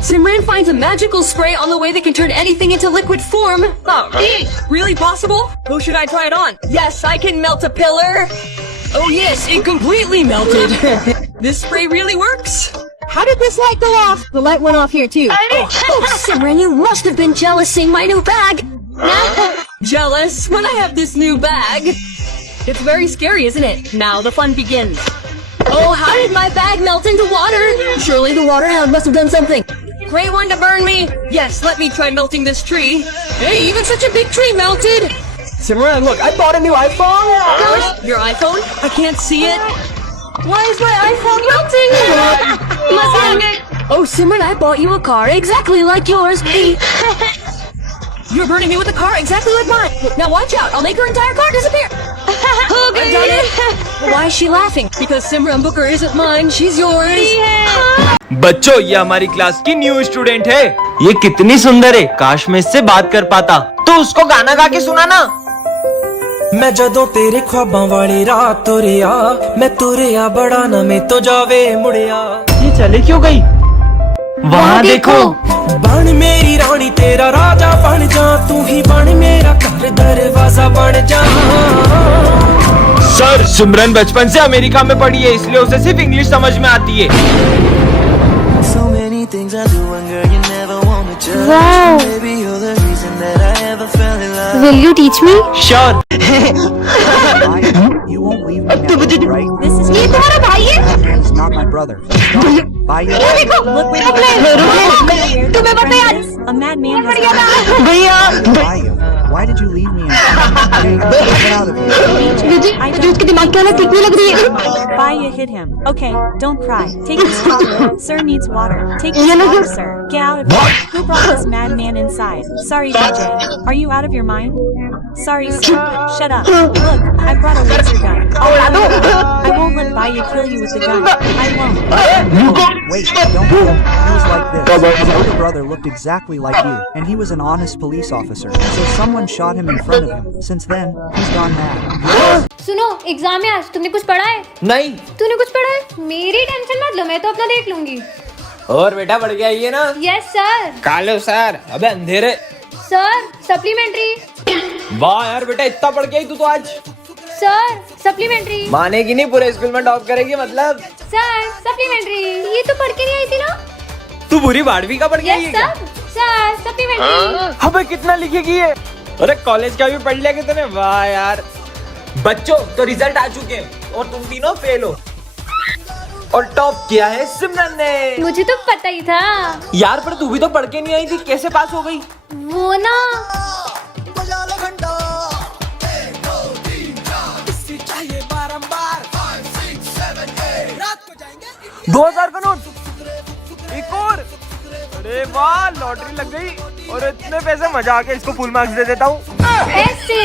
Simran finds a magical spray on the way that can turn anything into liquid form. Oh, really possible? Who should I try it on? Yes, I can melt a pillar. Oh yes, it completely melted. This spray really works. How did this light go off? The light went off here too. Oh, Simran, you must have been jealous seeing my new bag. Jealous when I have this new bag. It's very scary, isn't it? Now the fun begins. Oh, how did my bag melt into water? Surely the water hound must have done something. Great one to burn me. Yes, let me try melting this tree. Hey, even such a big tree melted. Simran, look, I bought a new iPhone. Your iPhone? I can't see it. Why is my iPhone melting? Oh, Simran, I bought you a car exactly like yours. You're burning me with a car exactly like mine. Now watch out, I'll make her entire car disappear. I've done it. Why is she laughing? Because Simran Booker isn't mine, she's yours. बच्चों, ये हमारी class की new student है। ये कितनी सुंदर है, काश मैं इससे बात कर पाता। तो उसको गाना गा के सुनाना। मैं जदों तेरे ख्वाबां वाली रात तुरिया, मैं तुरिया बड़ा ना मैं तो जावे मुड़िया। ये चले क्यों गई? वहाँ देखो। बन मेरी रानी तेरा राजा बन जा, तू ही बन मेरा घर दरवाजा बन जा। सर, सिमरन बचपन से अमेरिका में पढ़ी है, इसलिए उसे सिर्फ इंग्लिश समझ में आती है। So many things I do and girl you never want to judge. Wow. Baby you're the reason that I ever fell in love. Will you teach me? Sure. You won't leave me now, right? This is ये तुम्हारा भाई है? He's not my brother. Bye, you. ये देखो, तुम्हें पता है यार? a madman. भैया, Bye, you. Why did you leave me? Get out of here. मुझे उसके दिमाग की हालत ठीक नहीं लग रही है। Baya hit him. Okay, don't cry. Take this water. Sir needs water. Take this water, sir. Get out of here. Who brought this madman inside? Sorry, Vijay. Are you out of your mind? Sorry, sir. Shut up. Look, I brought a laser gun. I won't let Baya kill you with the gun. I won't. Wait, don't go. He was like this. His older brother looked exactly like you, and he was an honest police officer. So someone shot him in front of him. Since then, he's gone mad. सुनो, exam है आज, तुमने कुछ पढ़ा है? नहीं। तूने कुछ पढ़ा है? मेरी टेंशन मत लो, मैं तो अपना देख लूंगी। और बेटा बढ़ गया ये ना? Yes sir. कालो सर, अबे अंधेरे। Sir, supplementary. वाह यार बेटा, इतना पढ़ के आई तू तो आज। Sir, supplementary. मानेगी नहीं, पूरे स्कूल में टॉप करेगी मतलब। Sir, supplementary. ये तो पढ़ के नहीं आई थी ना? तू बुरी 12वीं का पढ़ के आई है क्या? Sir, supplementary. अबे कितना लिखेगी ये? अरे कॉलेज का भी पढ़ लिया कि तूने? वाह यार। बच्चों, तो रिजल्ट आ चुके हैं और तुम तीनों फेल हो। और टॉप किया है सिमरन ने। मुझे तो पता ही था। यार पर तू भी तो पढ़ के नहीं आई थी, कैसे पास हो गई? वो ना, 2000 का नोट, एक और। अरे वाह, लॉटरी लग गई। और इतने पैसे मजा आ गया, इसको फुल मार्क्स दे देता हूँ। ऐसे।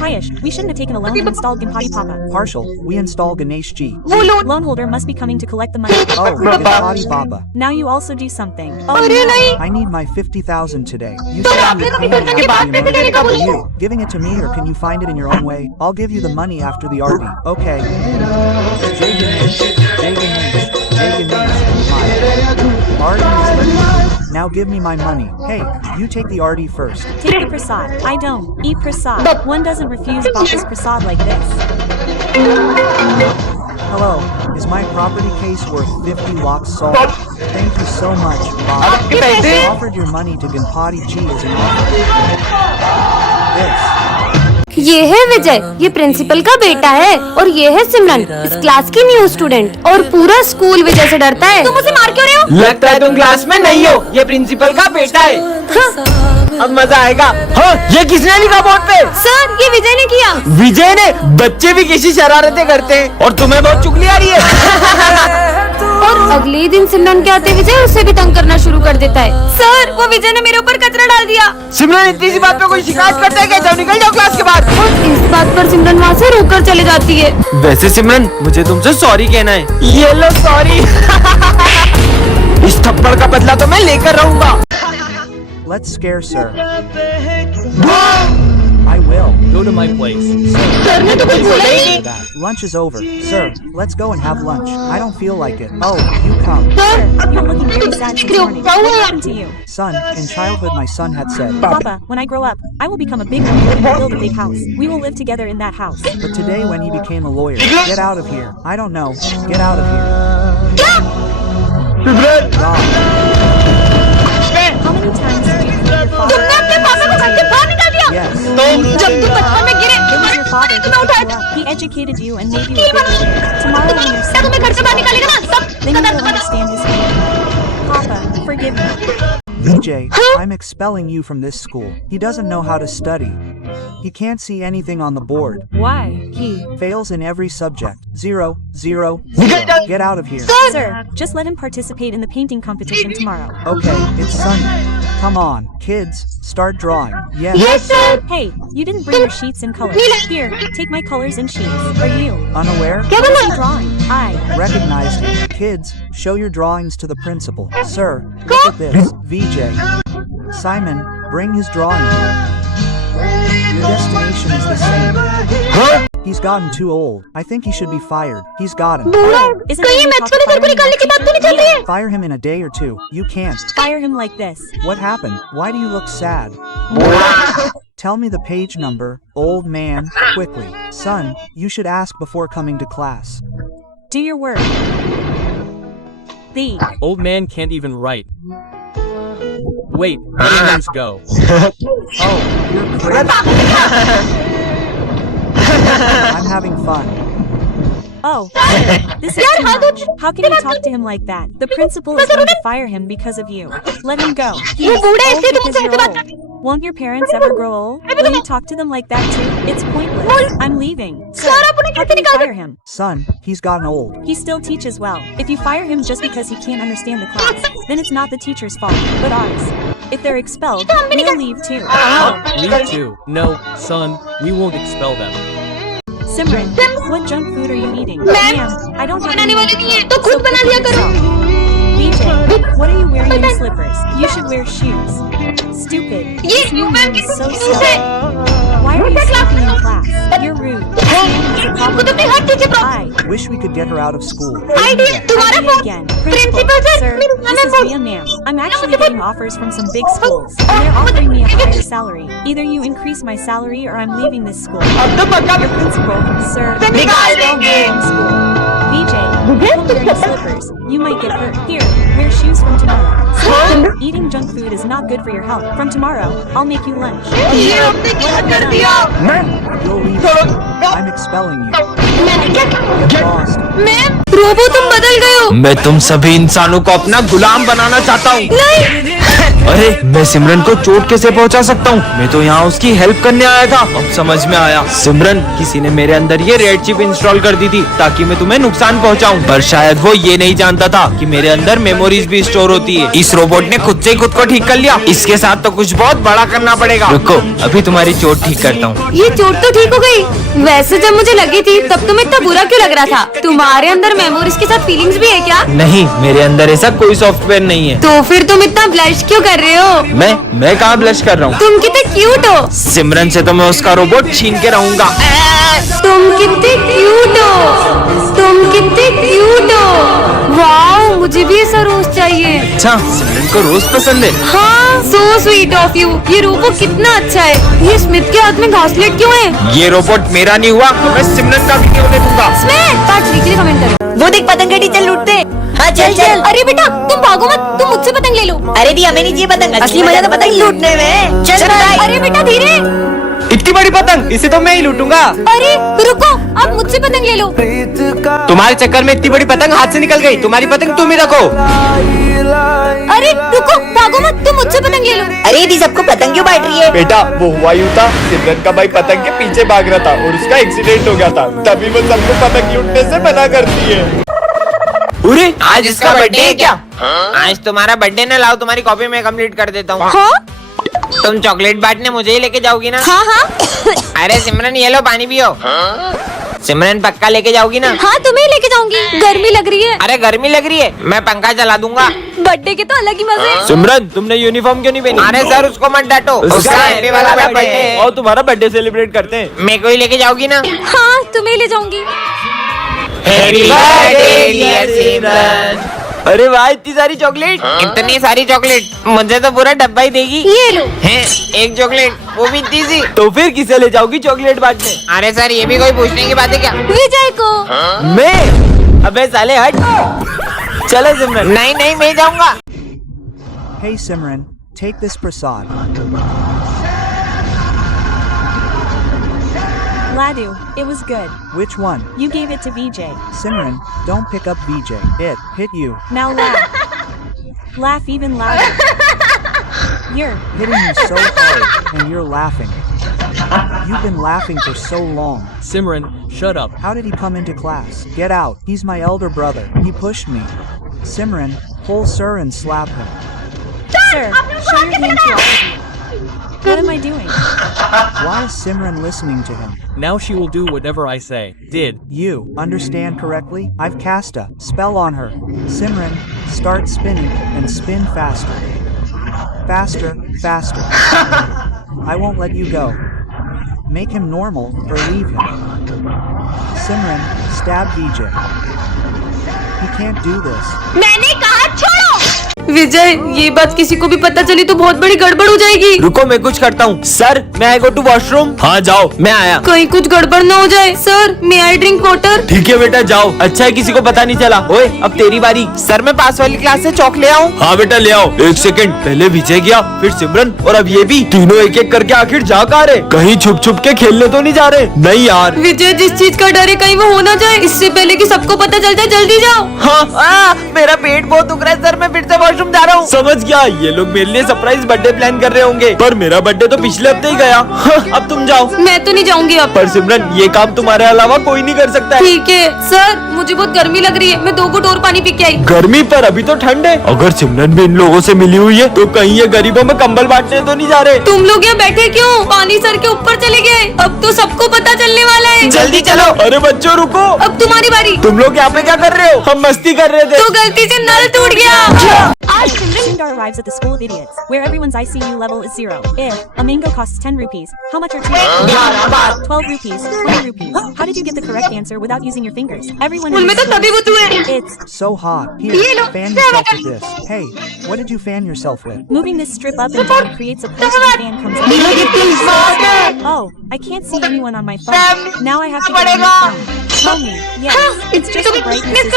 Payash, we shouldn't have taken a loan and installed Ganpati Papa. Partial, we install Ganesh G. Loan holder must be coming to collect the money. Oh, Ganpati Baba. Now you also do something. अरे नहीं। I need my 50,000 today. You said you would pay me after the emergency. Are you giving it to me, or can you find it in your own way? I'll give you the money after the RV. Okay. Jay Ganesh, Jay Ganesh, Jay Ganesh. My RD is ready. Now give me my money. Hey, you take the RD first. Take the prasad. I don't eat prasad. One doesn't refuse Baba's prasad like this. Hello, is my property case worth 50 lakhs salt? Thank you so much, Bob. I offered your money to Ganpati G as an offer. This. ये है विजय, ये principal का बेटा है, और ये है सिमरन, इस क्लास की न्यू स्टूडेंट, और पूरा स्कूल विजय से डरता है। तुम उसे मार क्यों रहे हो? लगता है तुम क्लास में नहीं हो, ये प्रिंसिपल का बेटा है। हाँ। अब मजा आएगा। हाँ, ये किसने लिखा बोर्ड पे? सर, ये विजय ने किया। विजय ने? बच्चे भी कैसी शरारतें करते हैं, और तुम्हें बहुत चुगली आ रही है। और अगले दिन सिमरन के आते विजय उसे भी तंग करना शुरू कर देता है। सर, वो विजय ने मेरे ऊपर कचरा डाल दिया। सिमरन इतनी सी बात पे कोई शिकायत करता है क्या? जाओ, निकल जाओ क्लास के बाहर। और इस बात पर सिमरन वहाँ से रोकर चले जाती है। वैसे सिमरन, मुझे तुमसे सॉरी कहना है। ये लो सॉरी। इस थप्पड़ का बदला तो मैं लेकर रहूंगा। Let's scare sir. I will. Go to my place. Sir ने तो कुछ बोला ही नहीं। Lunch is over. Sir, let's go and have lunch. I don't feel like it. Oh, you come. Sir, You देख रहे हो? morning. क्या हुआ What यार? happened to you? Son, in childhood my son had said, Papa, when I grow up, I will become a big lawyer and build a big house. We will live together in that house. but today when he became a lawyer, get out of here. I don't know. Get out of here. God. How many times did you feed your father? तुमने अपने पापा को घर से बाहर निकाल दिया। Yes. जब तुम बचपन में गिरे, It was your father who तुम्हें brought उठाया। you up. He educated you and made you a big lawyer. Tomorrow when your son तुम्हें घर से बाहर निकालेगा ना, सब then you कदर will understand his pain. Papa, forgive me. VJ, I'm expelling you from this school. He doesn't know how to study. He can't see anything on the board. Why? He fails in every subject. 0, 0, 0. Get out of here. Sir, just let him participate in the painting competition tomorrow. Okay, it's sunny. Come on, kids, start drawing. Yes. Yes sir. Hey, you didn't bring your sheets and colors. Here, take my colors and sheets. Are you? Unaware? क्या बोला? Drawing. I. Recognized him. Kids, show your drawings to the principal. Sir, look at this. VJ. Simon, bring his drawing here. Your destination is the same. He's gotten too old. I think he should be fired. He's got him. बूढ़ा Isn't कहीं it maths वाले sir को निकालने की बात तो नहीं चल रही है? Fire him in a day or two. You can't. Fire him like this. What happened? Why do you look sad? Tell me the page number, old man, quickly. Son, you should ask before coming to class. Do your work. The. Old man can't even write. Wait, names go. Oh, you're crazy. I'm having fun. Oh, this is too much. How can you talk to him like that? The principal is going to fire him because of you. Let him go. He वो is बूढ़ा है, old इसलिए तुम because मुझसे you're बात old. Won't your parents ever grow old? Will you talk to them like that too? It's pointless. I'm leaving. Sir, how can you fire him? Son, he's gotten old. He still teaches well. If you fire him just because he can't understand the class, then it's not the teacher's fault, but ours. If they're expelled, we'll leave too. Leave too. No, son, we won't expel them. Simran, what junk food are you eating? Ma'am, Ma'am, I don't have बनाने any वाली नहीं है, तो So खुद बना cook लिया it करो। yourself. BJ, what are you wearing in slippers? You should wear shoes. Stupid. ये This new मैम man की is so क्यों है? stupid. Why are you sleeping in class? You're rude. This man has a आपको problem. तो अपने हर चीज से problem. I. Wish we could get her out of school. ID तुम्हारा Idea phone. again. Principal sir, Sir, मेरे this नाम is है Mia ma'am. I'm actually getting offers from some big schools. And they're offering me a higher salary. Either you increase my salary or I'm leaving this school. Your principal, sir, निकाल देंगे। from school. VJ, don't wearing slippers. You might get hurt. Here, wear shoes from tomorrow. Sir, eating junk food is not good for your health. From tomorrow, I'll make you lunch. ये आपने क्या कर दिया? You'll leave school. I'm expelling you. मैंने क्या किया? Get lost. Ma'am, robo तुम बदल गए हो। मैं तुम सभी इंसानों को अपना गुलाम बनाना चाहता हूँ। अरे मैं सिमरन को चोट कैसे पहुंचा सकता हूँ? मैं तो यहाँ उसकी हेल्प करने आया था। अब समझ में आया, सिमरन किसी ने मेरे अंदर ये रेड चिप इंस्टॉल कर दी थी ताकि मैं तुम्हें नुकसान पहुंचाऊं। पर शायद वो ये नहीं जानता था कि मेरे अंदर मेमोरीज भी स्टोर होती है। इस रोबोट ने खुद से ही खुद को ठीक कर लिया। इसके साथ तो कुछ बहुत बड़ा करना पड़ेगा। रुको, अभी तुम्हारी चोट ठीक करता हूँ। ये चोट तो ठीक हो गई। वैसे जब मुझे लगी थी तब तुम्हें इतना बुरा क्यों लग रहा था? तुम्हारे अंदर मेमोरीज के साथ फीलिंग्स भी है क्या? नहीं, मेरे अंदर ऐसा कोई सॉफ्टवेयर नहीं है। तो फिर तुम इतना ब्लश क्यों कर रहे हो? मैं कहाँ ब्लश कर रहा हूँ? तुम कितने क्यूट हो। सिमरन से तो मैं उसका रोबोट छीन के रहूंगा। तुम कितने क्यूट हो। तुम कितने क्यूट हो। वाओ, मुझे भी ऐसा रोज चाहिए। अच्छा, सिमरन को रोज पसंद है। हाँ, सो स्वीट ऑफ यू। ये रोबो कितना अच्छा है। ये स्मिथ के हाथ में घासलेट क्यों है? ये रोबोट मेरा नहीं हुआ तो मैं सिमरन का भी नहीं होने दूंगा। स्मिथ, पार्ट 3 के लिए कमेंट करो। वो देख पतंग का टीचर लूटते। हाँ चल चल। अरे बेटा, तुम भागो मत, तुम मुझसे पतंग ले लो। अरे दी हमें नहीं चाहिए पतंग, असली मजा तो पतंग लूटने में। चल भाई। अरे बेटा धीरे। इतनी बड़ी पतंग, इसे तो मैं ही लूटूंगा। अरे रुको, आप मुझसे पतंग ले लो। तुम्हारे चक्कर में इतनी बड़ी पतंग हाथ से निकल गई। तुम्हारी पतंग तुम ही रखो। अरे रुको, भागो मत, तुम मुझसे पतंग ले लो। अरे दी सबको पतंग क्यों बांट रही है? बेटा वो हुआ यूं था, सिमरन का भाई पतंग के पीछे भाग रहा था और उसका एक्सीडेंट हो गया था, तभी वो सबको पतंग लूटने से मना करती है। अरे आज इसका बर्थडे है क्या? आज तुम्हारा बर्थडे ना, लाओ तुम्हारी कॉपी में कंप्लीट कर देता हूँ। हाँ तुम चॉकलेट बांटने मुझे ही लेके जाओगी ना? हाँ हाँ। अरे सिमरन ये लो पानी पियो। सिमरन पक्का लेके जाओगी ना? हाँ, तुम्हें लेके जाऊंगी। गर्मी लग रही है। अरे गर्मी लग रही है, मैं पंखा चला दूंगा। बर्थडे के तो अलग ही मजे हैं। सिमरन, तुमने यूनिफॉर्म क्यों नहीं पहनी? अरे सर उसको मत डांटो, उसका हैप्पी वाला बर्थडे है। और तुम्हारा बर्थडे सेलिब्रेट करते हैं। मेरे को ही लेके जाओगी ना? हाँ, तुम्हें ले जाऊंगी। हैप्पी बर्थडे डियर सिमरन, अरे वाह इतनी सारी चॉकलेट। इतनी सारी चॉकलेट, मुझे तो पूरा डब्बा ही देगी। ये लो। हैं, एक चॉकलेट, वो भी इतनी सी। तो फिर किसे ले जाओगी चॉकलेट बांटने? अरे सर, ये भी कोई पूछने की बात है क्या? विजय को। मैं? अबे साले हट। चलो सिमरन। नहीं नहीं, मैं जाऊंगा। Hey Simran, take this prasad. Ladu, it was good. Which one? You gave it to VJ. Simran, don't pick up VJ. It hit you. Now laugh. Laugh even louder. You're Hitting you so hard, and you're laughing. You've been laughing for so long. Simran, shut up. How did he come into class? Get out. He's my elder brother. He pushed me. Simran, pull Sir and slap him. Sir, show your hand to all of you. What am I doing? Why is Simran listening to him? Now she will do whatever I say. Did. You understand correctly? I've cast a spell on her. Simran, start spinning and spin faster. Faster, faster. I won't let you go. Make him normal or leave him. Simran, stab VJ. He can't do this. मैंने कहा छोड़ो। विजय, ये बात किसी को भी पता चली तो बहुत बड़ी गड़बड़ हो जाएगी। रुको मैं कुछ करता हूँ। सर मैं आई गो टू वॉशरूम। हाँ जाओ, मैं आया। कहीं कुछ गड़बड़ ना हो जाए। Sir, may I drink water? ठीक है बेटा जाओ। अच्छा है किसी को पता नहीं चला। ओए अब तेरी बारी। सर, मैं पास वाली क्लास से चौक ले आऊं? हाँ बेटा ले आओ। एक सेकंड, पहले विजय गया, फिर सिमरन और अब ये भी। तीनों एक एक करके आखिर जा कहाँ रहे? कहीं छुप छुप के खेलने तो नहीं जा रहे? नहीं यार। विजय, जिस चीज का डर है कहीं वो हो ना जाए, इससे पहले कि सबको पता चल जाए, जल्दी जाओ। हाँ मेरा पेट बहुत दुख रहा है सर, मैं फिर से वॉशरूम जा रहा हूँ। समझ गया, ये लोग मेरे लिए सरप्राइज बर्थडे प्लान कर रहे होंगे, पर मेरा बर्थडे तो पिछले हफ्ते ही गया। हाँ, अब तुम जाओ। मैं तो नहीं जाऊंगी अब। पर सिमरन ये काम तुम्हारे अलावा कोई नहीं कर सकता है। ठीक है सर, मुझे बहुत गर्मी लग रही है, मैं 2 घूंट और पानी पी के आई। गर्मी पर अभी तो ठंड है। अगर सिमरन भी इन लोगों से मिली हुई है तो कहीं ये गरीबों में कंबल बांटने तो नहीं जा रहे? तुम लोग यहाँ बैठे क्यों? पानी सर के ऊपर चले गए, अब तो सबको पता चलने वाला है। जल्दी चलो। अरे बच्चों रुको, अब तुम्हारी बारी। तुम लोग यहाँ पे क्या कर रहे हो? हम मस्ती कर रहे थे। तो गलती से नल टूट गया। Sundar arrives at the school of idiots, where everyone's ICU level is 0. If a mango costs 10 rupees, how much are 2? 12 rupees, 20 rupees. How did you get the correct answer without using your fingers? Everyone उनमें तो तभी बुद्धू है। It's So hot. Here, fan yourself with this. Hey, what did you fan yourself with? moving this strip up and down creates a place where the fan comes out. Oh, I can't see anyone on my phone. Now I have to get a new phone. Tell me. Yes, it's just the brightness is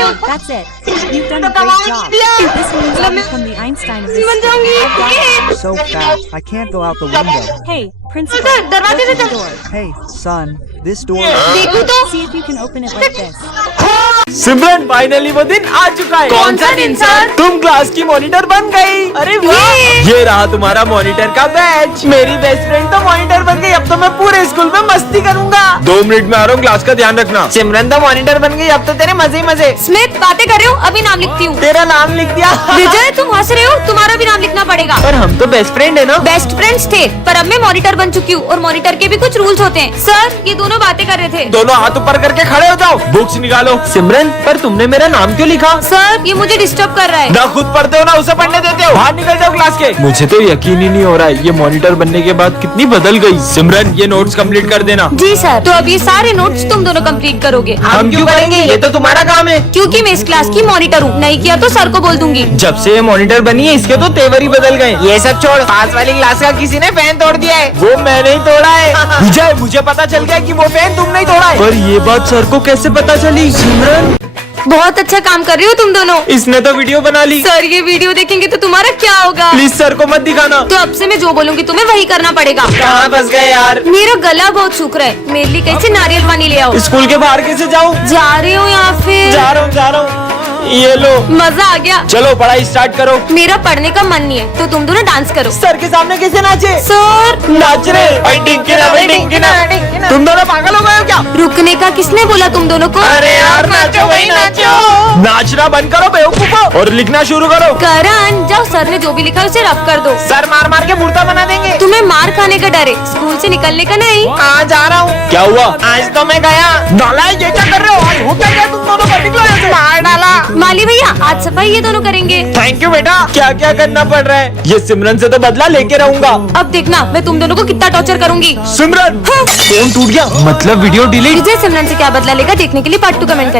low. That's it. You've done a great job. This means I'll become the Einstein of this. So fast. I can't go out the window. Hey, principal, open the door. Hey, son, this door. See if you can open it like this. Simran finally वो दिन आ चुका है। कौन सा दिन sir? तुम class की monitor बन गई। अरे वाह, ये रहा तुम्हारा मॉनिटर का बैच। मेरी बेस्ट फ्रेंड तो मॉनिटर बन गई, अब तो मैं पूरे स्कूल में मस्ती करूंगा। 2 मिनट में आ रहा हूँ, क्लास का ध्यान रखना। सिमरन तो मॉनिटर बन गई, अब तो तेरे मजे ही मजे। स्मिथ, बातें कर रहे हो? अभी नाम लिखती हूँ। तेरा नाम लिख दिया। विजय, तुम हंस रहे हो? तुम्हारा भी नाम लिखना पड़ेगा। पर हम तो बेस्ट फ्रेंड है ना? बेस्ट फ्रेंड्स थे, पर अब मैं मॉनिटर बन चुकी हूँ और मॉनिटर के भी कुछ रूल्स होते हैं। सर, ये दोनों बातें कर रहे थे। दोनों हाथ ऊपर करके खड़े हो जाओ। बुक्स निकालो। सिमरन, पर तुमने मेरा नाम क्यों लिखा? सर, ये मुझे डिस्टर्ब कर रहा है। ना खुद पढ़ते हो ना उसे पढ़ने देते हो। बाहर निकल जाओ क्लास के। मुझे तो यकीन ही नहीं हो रहा है, ये मॉनिटर बनने के बाद कितनी बदल गई। सिमरन ये नोट्स कंप्लीट कर देना। जी सर। तो अब ये सारे नोट्स तुम दोनों कंप्लीट करोगे। हम क्यों करेंगे? ये तो तुम्हारा काम है। क्योंकि मैं इस क्लास की मॉनिटर हूँ, नहीं किया तो सर को बोल दूंगी। जब से ये मॉनिटर बनी है इसके तो तेवर ही बदल गए। ये सब छोड़, पास वाली क्लास का किसी ने फैन तोड़ दिया है। वो मैंने ही तोड़ा है। विजय, मुझे पता चल गया कि वो फैन तुमने ही तोड़ा है। पर ये बात सर को कैसे पता चली? सिमरन, बहुत अच्छा काम कर रहे हो तुम दोनों। इसने तो वीडियो बना ली। सर, ये वीडियो देखेंगे तो तुम्हारा क्या होगा? प्लीज सर को मत दिखाना। तो अब से मैं जो बोलूंगी तुम्हें वही करना पड़ेगा। कहाँ फंस गए यार? मेरा गला बहुत सूख रहा है, मेरे लिए कैसे नारियल पानी ले आओ। स्कूल के बाहर कैसे जाऊँ? जा रही हूँ या फिर? जा रहा हूँ। ये लो, मजा आ गया। चलो पढ़ाई स्टार्ट करो। मेरा पढ़ने का मन नहीं है तो तुम दोनों डांस करो। सर के सामने कैसे नाचे? सर, नाच रहे। तुम दोनों पागल हो गए हो क्या? रुकने का किसने बोला तुम दोनों को? अरे यार नाचो, वही नाचो। नाचना बंद करो बेवकूफो और लिखना शुरू करो। करण, जाओ, सर ने जो भी लिखा है उसे रब कर दो। सर मार मार के मुर्दा बना देंगे। तुम्हें मार खाने का डर है, स्कूल से निकलने का नहीं। हाँ जा रहा हूँ। क्या हुआ? आज तो मैं गया। नालायक, ये क्या कर रहे हो? आज हो क्या गया तुम दोनों को? निकलो यहाँ से। मार डाला। माली भैया, आज सफाई ये दोनों करेंगे। थैंक यू बेटा। क्या क्या करना पड़ रहा है? ये सिमरन से तो बदला लेके रहूंगा। अब देखना मैं तुम दोनों को कितना टॉर्चर करूंगी। सिमरन, फोन टूट गया, मतलब वीडियो डिलीट। विजय सिमरन से क्या बदला लेगा देखने के लिए पार्ट 2 कमेंट करें।